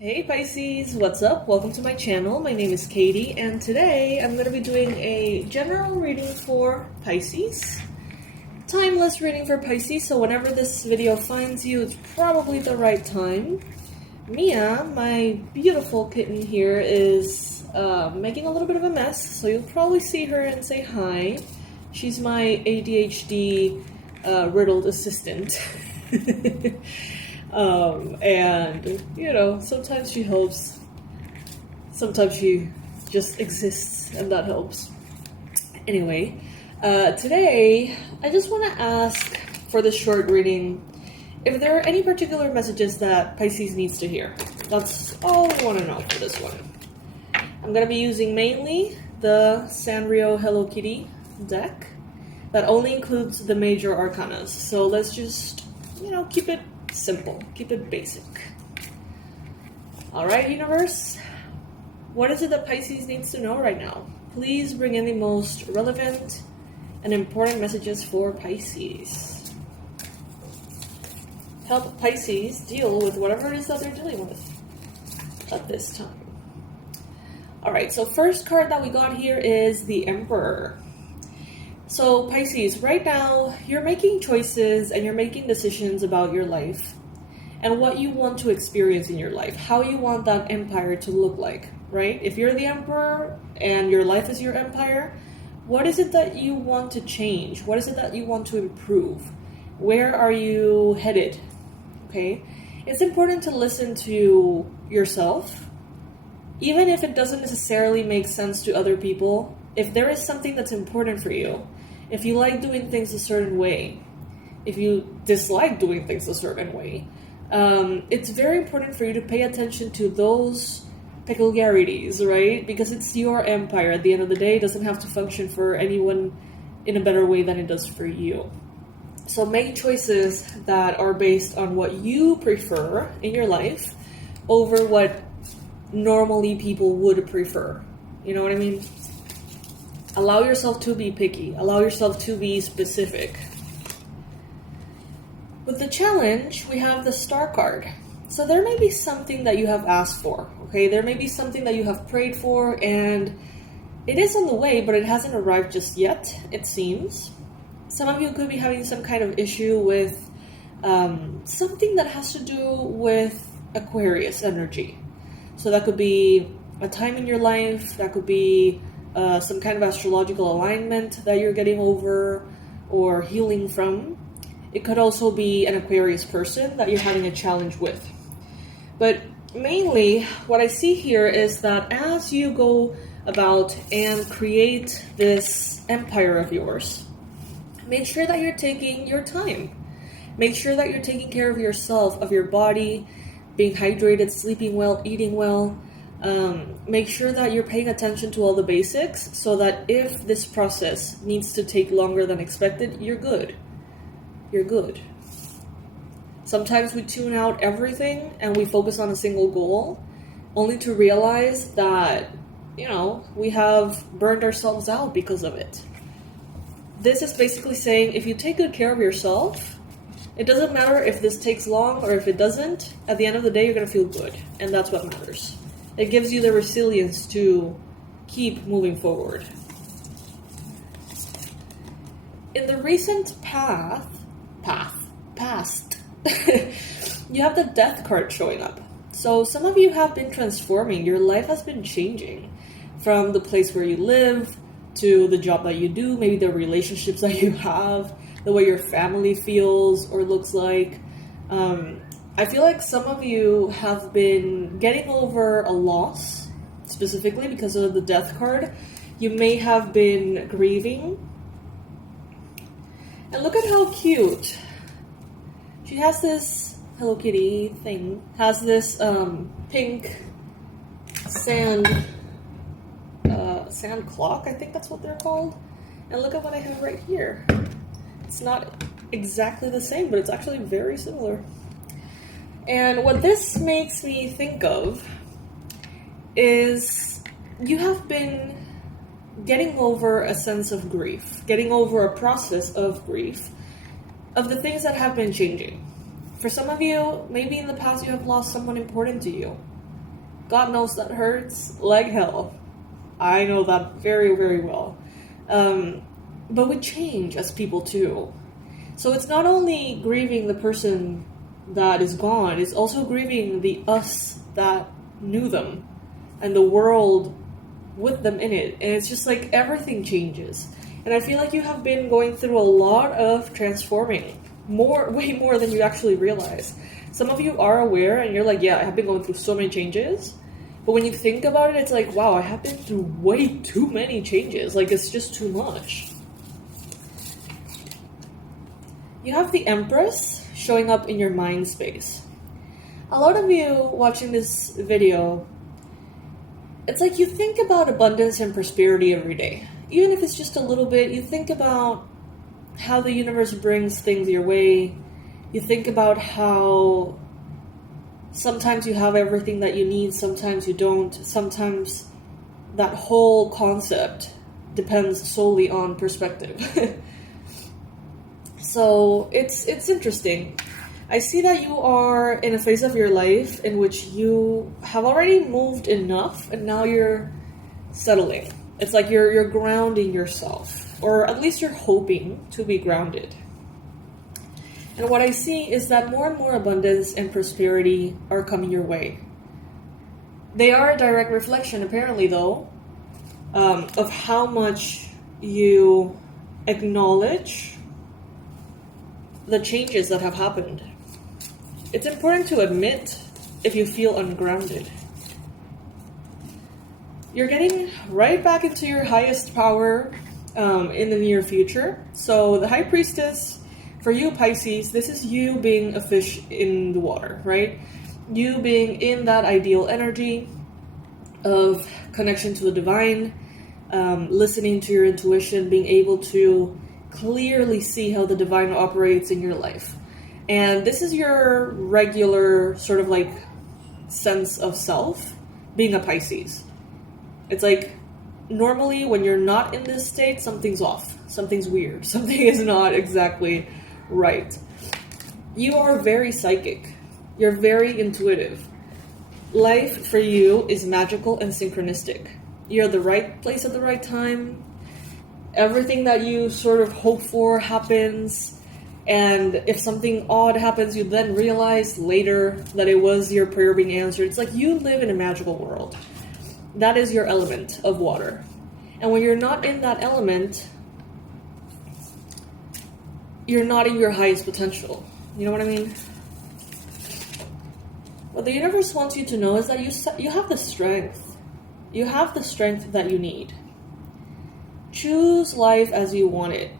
Hey Pisces, what's up? Welcome to my channel. My name is Katie, and today I'm going to be doing a general reading for Pisces. Timeless reading for Pisces, so whenever this video finds you, it's probably the right time. Mia, my beautiful kitten here, is making a little bit of a mess, so you'll probably see her and say hi. She's my ADHD riddled assistant. And you know, sometimes she helps, sometimes she just exists, and that helps. Anyway, today I just want to ask for this short reading if there are any particular messages that Pisces needs to hear. That's all I want to know for this one. I'm going to be using mainly the Sanrio Hello Kitty deck that only includes the major arcanas. So let's just, keep it simple, keep it basic. Alright, universe, what is it that Pisces needs to know right now? Please bring in the most relevant and important messages for Pisces. Help Pisces deal with whatever it is that they're dealing with at this time. Alright, so first card that we got here is the Emperor. So Pisces, right now, you're making choices and you're making decisions about your life and what you want to experience in your life, how you want that empire to look like, right? If you're the Emperor and your life is your empire, what is it that you want to change? What is it that you want to improve? Where are you headed? Okay? It's important to listen to yourself, even if it doesn't necessarily make sense to other people. If there is something that's important for you, if you like doing things a certain way, if you dislike doing things a certain way, it's very important for you to pay attention to those peculiarities, right? Because it's your empire. At the end of the day, it doesn't have to function for anyone in a better way than it does for you. So make choices that are based on what you prefer in your life over what normally people would prefer. You know what I mean? Allow yourself to be picky. Allow yourself to be specific. With the challenge, we have the Star card. So there may be something that you have asked for, okay? There may be something that you have prayed for, and it is on the way, but it hasn't arrived just yet, it seems. Some of you could be having some kind of issue with something that has to do with Aquarius energy. So that could be a time in your life, that could be some kind of astrological alignment that you're getting over or healing from. It could also be an Aquarius person that you're having a challenge with. But mainly, what I see here is that as you go about and create this empire of yours, make sure that you're taking your time. Make sure that you're taking care of yourself, of your body, being hydrated, sleeping well, eating well. Make sure that you're paying attention to all the basics so that if this process needs to take longer than expected, you're good. You're good. Sometimes we tune out everything and we focus on a single goal only to realize that, we have burned ourselves out because of it. This is basically saying if you take good care of yourself, it doesn't matter if this takes long or if it doesn't. At the end of the day, you're going to feel good, and that's what matters. It gives you the resilience to keep moving forward. In the recent past, you have the Death card showing up. So some of you have been transforming. Your life has been changing from the place where you live to the job that you do, maybe the relationships that you have, the way your family feels or looks like. I feel like some of you have been getting over a loss, specifically because of the Death card. You may have been grieving. And look at how cute. She has this Hello Kitty thing, has this pink sand clock, I think that's what they're called. And look at what I have right here. It's not exactly the same, but it's actually very similar. And what this makes me think of is you have been getting over a sense of grief, getting over a process of grief, of the things that have been changing. For some of you, maybe in the past you have lost someone important to you. God knows that hurts like hell. I know that very, very well. But we change as people too. So it's not only grieving the person that is gone, it's also grieving the us that knew them and the world with them in it. And it's just like everything changes. And I feel like you have been going through a lot of transforming, way more than you actually realize. Some of you are aware and you're like, yeah, I have been going through so many changes. But when you think about it, it's like, wow, I have been through way too many changes. Like, it's just too much. You have the Empress showing up in your mind space. A lot of you watching this video, it's like you think about abundance and prosperity every day. Even if it's just a little bit, you think about how the universe brings things your way. You think about how sometimes you have everything that you need, sometimes you don't. Sometimes that whole concept depends solely on perspective. So it's interesting. I see that you are in a phase of your life in which you have already moved enough and now you're settling. It's like you're grounding yourself, or at least you're hoping to be grounded. And what I see is that more and more abundance and prosperity are coming your way. They are a direct reflection, apparently, though, of how much you acknowledge the changes that have happened. It's important to admit if you feel ungrounded. You're getting right back into your highest power in the near future. So the High Priestess, for you Pisces, this is you being a fish in the water, right? You being in that ideal energy of connection to the divine, listening to your intuition, being able to clearly see how the divine operates in your life. And this is your regular sort of like sense of self, being a Pisces. It's like normally when you're not in this state, something's off, something's weird, something is not exactly right. You are very psychic. You're very intuitive. Life for you is magical and synchronistic. You're at the right place at the right time. Everything that you sort of hope for happens. And if something odd happens, you then realize later that it was your prayer being answered. It's like you live in a magical world. That is your element of water. And when you're not in that element, you're not in your highest potential. You know what I mean? What the universe wants you to know is that you have the strength. You have the strength that you need. Choose life as you want it.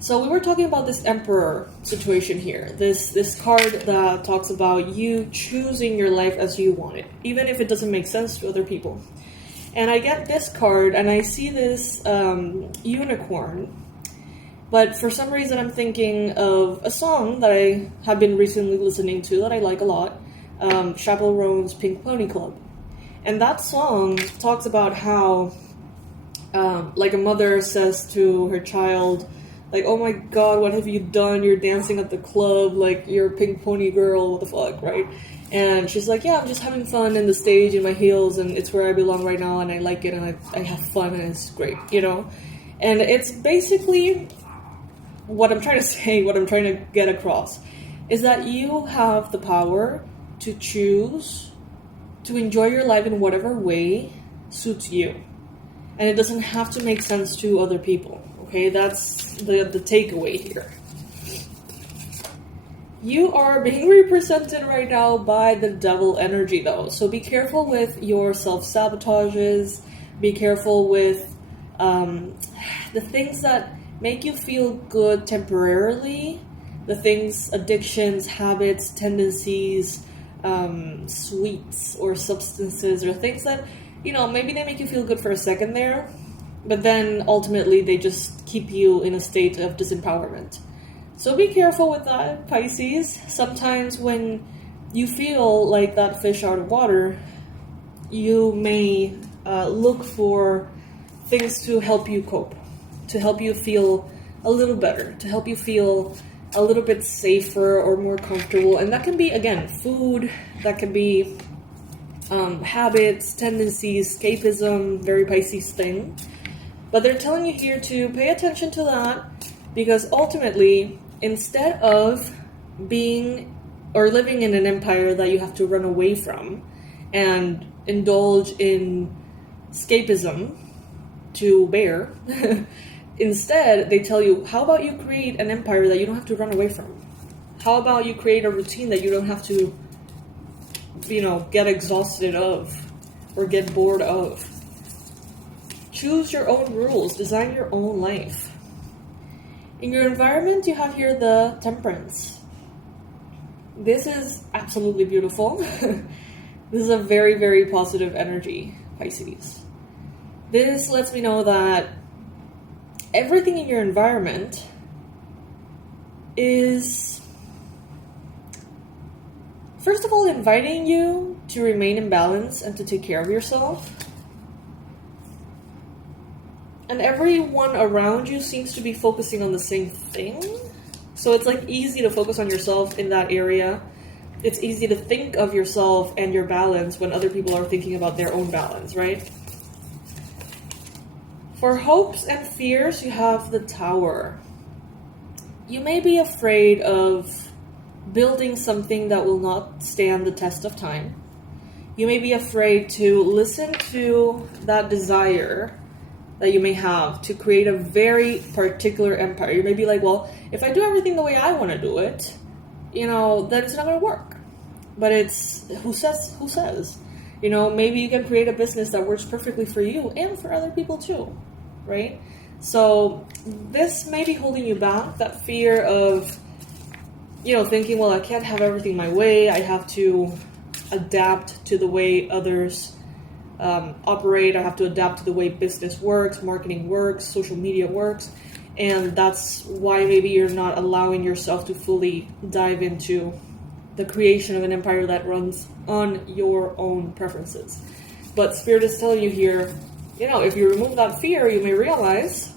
So we were talking about this Emperor situation here. This card that talks about you choosing your life as you want it, even if it doesn't make sense to other people. And I get this card and I see this unicorn. But for some reason I'm thinking of a song that I have been recently listening to that I like a lot. Chappell Roan's Pink Pony Club. And that song talks about how like a mother says to her child, like, oh my god, what have you done? You're dancing at the club, like, you're a pink pony girl, what the fuck, right? And she's like, yeah, I'm just having fun in the stage in my heels, and it's where I belong right now, and I like it, and I have fun, and it's great, you know? And it's basically what I'm trying to say, what I'm trying to get across, is that you have the power to choose to enjoy your life in whatever way suits you. And it doesn't have to make sense to other people. Okay, that's the takeaway here. You are being represented right now by the devil energy, though. So be careful with your self-sabotages. Be careful with the things that make you feel good temporarily. The things, addictions, habits, tendencies, sweets or substances, or things that, you know, maybe they make you feel good for a second there, but then ultimately they just keep you in a state of disempowerment. So be careful with that, Pisces. Sometimes when you feel like that fish out of water, you may look for things to help you cope, to help you feel a little better, to help you feel a little bit safer or more comfortable. And that can be, again, food, that can be habits, tendencies, escapism, very Pisces thing. But they're telling you here to pay attention to that, because ultimately, instead of being or living in an empire that you have to run away from and indulge in escapism to bear, instead they tell you, how about you create an empire that you don't have to run away from? How about you create a routine that you don't have to, get exhausted of or get bored of? Choose your own rules, design your own life. In your environment, you have here the Temperance. This is absolutely beautiful. This is a very, very positive energy, Pisces. This lets me know that everything in your environment is, first of all, inviting you to remain in balance and to take care of yourself. And everyone around you seems to be focusing on the same thing. So it's like easy to focus on yourself in that area. It's easy to think of yourself and your balance when other people are thinking about their own balance, right? For hopes and fears, you have the Tower. You may be afraid of building something that will not stand the test of time. You may be afraid to listen to that desire that you may have to create a very particular empire. You may be like, well, if I do everything the way I want to do it, then it's not going to work. But it's, who says? Maybe you can create a business that works perfectly for you and for other people too, right? So this may be holding you back, that fear of, thinking, well, I can't have everything my way. I have to adapt to the way others operate. I have to adapt to the way business works, marketing works, social media works. And that's why maybe you're not allowing yourself to fully dive into the creation of an empire that runs on your own preferences. But Spirit is telling you here, if you remove that fear, you may realize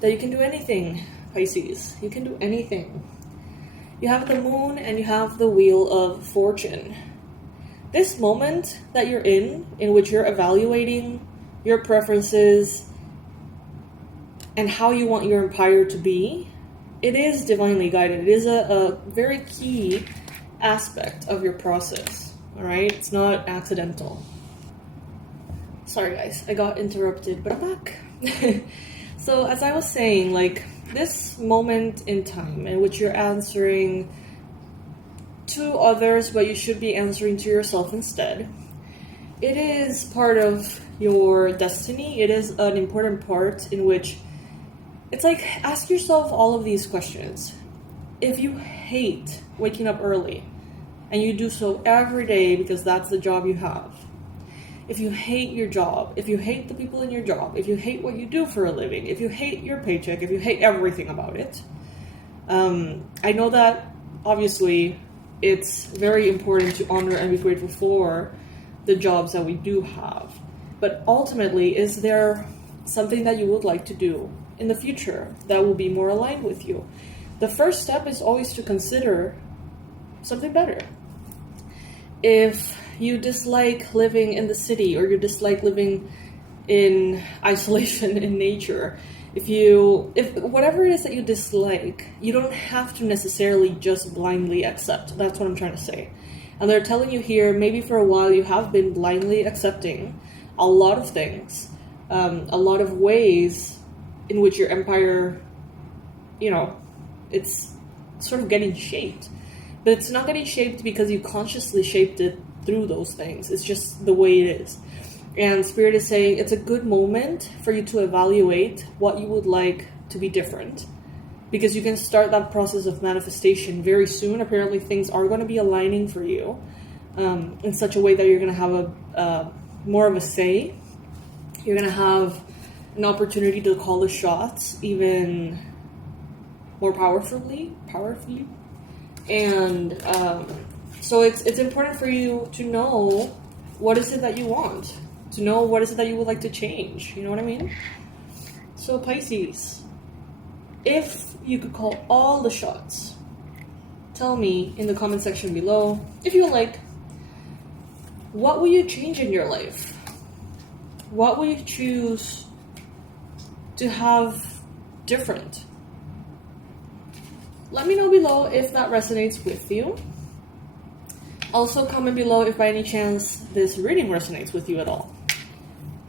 that you can do anything, Pisces. You can do anything. You have the Moon and you have the Wheel of Fortune. This moment that you're in which you're evaluating your preferences and how you want your empire to be, it is divinely guided. It is a very key aspect of your process, all right? It's not accidental. Sorry, guys, I got interrupted, but I'm back. So as I was saying, this moment in time in which you're answering to others, but you should be answering to yourself instead, it is part of your destiny. It is an important part in which it's like, ask yourself all of these questions. If you hate waking up early and you do so every day because that's the job you have, if you hate your job, if you hate the people in your job, if you hate what you do for a living, if you hate your paycheck, if you hate everything about it, I know that obviously it's very important to honor and be grateful for the jobs that we do have. But ultimately, is there something that you would like to do in the future that will be more aligned with you? The first step is always to consider something better. If you dislike living in the city, or you dislike living in isolation in nature, if whatever it is that you dislike, you don't have to necessarily just blindly accept. That's what I'm trying to say. And they're telling you here, maybe for a while you have been blindly accepting a lot of things, a lot of ways in which your empire, it's sort of getting shaped. But it's not getting shaped because you consciously shaped it through those things. It's just the way it is. And Spirit is saying it's a good moment for you to evaluate what you would like to be different, because you can start that process of manifestation very soon. Apparently things are going to be aligning for you in such a way that you're going to have a more of a say. You're going to have an opportunity to call the shots even more powerfully. And so it's important for you to know what is it that you want, to know what is it that you would like to change. You know what I mean? So Pisces, if you could call all the shots, tell me in the comment section below if you would like. What will you change in your life? What will you choose to have different? Let me know below if that resonates with you. Also, comment below if by any chance this reading resonates with you at all.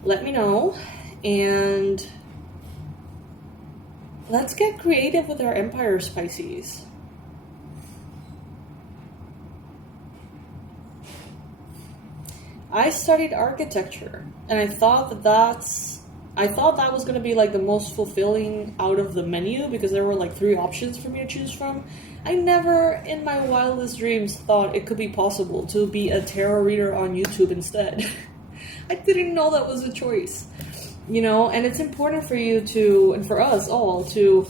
Let me know, and let's get creative with our empires, Pisces. I studied architecture, and I thought that was going to be like the most fulfilling out of the menu, because there were like 3 options for me to choose from. I never in my wildest dreams thought it could be possible to be a tarot reader on YouTube instead. I didn't know that was a choice, you know, and it's important for you to, and for us all, to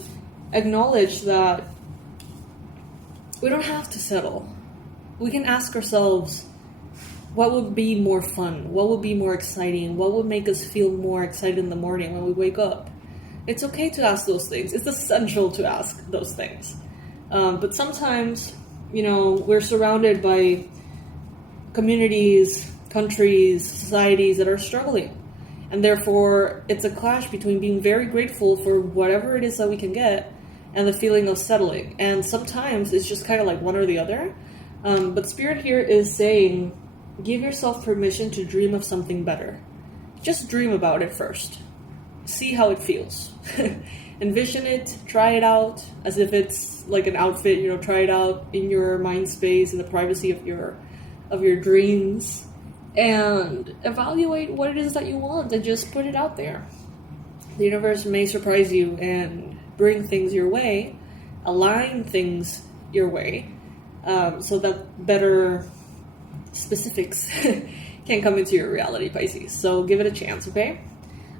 acknowledge that we don't have to settle. We can ask ourselves, what would be more fun? What would be more exciting? What would make us feel more excited in the morning when we wake up? It's okay to ask those things. It's essential to ask those things. But sometimes, you know, we're surrounded by communities, countries, societies that are struggling. And therefore, it's a clash between being very grateful for whatever it is that we can get and the feeling of settling. And sometimes it's just kind of like one or the other. But Spirit here is saying, give yourself permission to dream of something better. Just dream about it first. See how it feels. Envision it, try it out as if it's like an outfit, you know, try it out in your mind space, in the privacy of your dreams, and evaluate what it is that you want and just put it out there. The universe may surprise you and bring things your way, align things your way, so that better specifics can come into your reality, Pisces. So give it a chance, okay?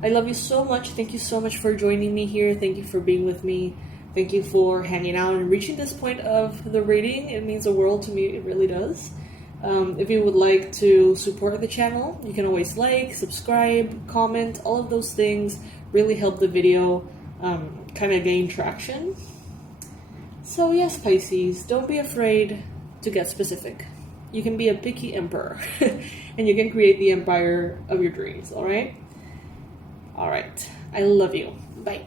I love you so much. Thank you so much for joining me here. Thank you for being with me. Thank you for hanging out and reaching this point of the reading. It means the world to me. It really does. If you would like to support the channel, you can always like, subscribe, comment. All of those things really help the video kind of gain traction. So yes, Pisces, don't be afraid to get specific. You can be a picky emperor and you can create the empire of your dreams, all right? All right. I love you. Bye.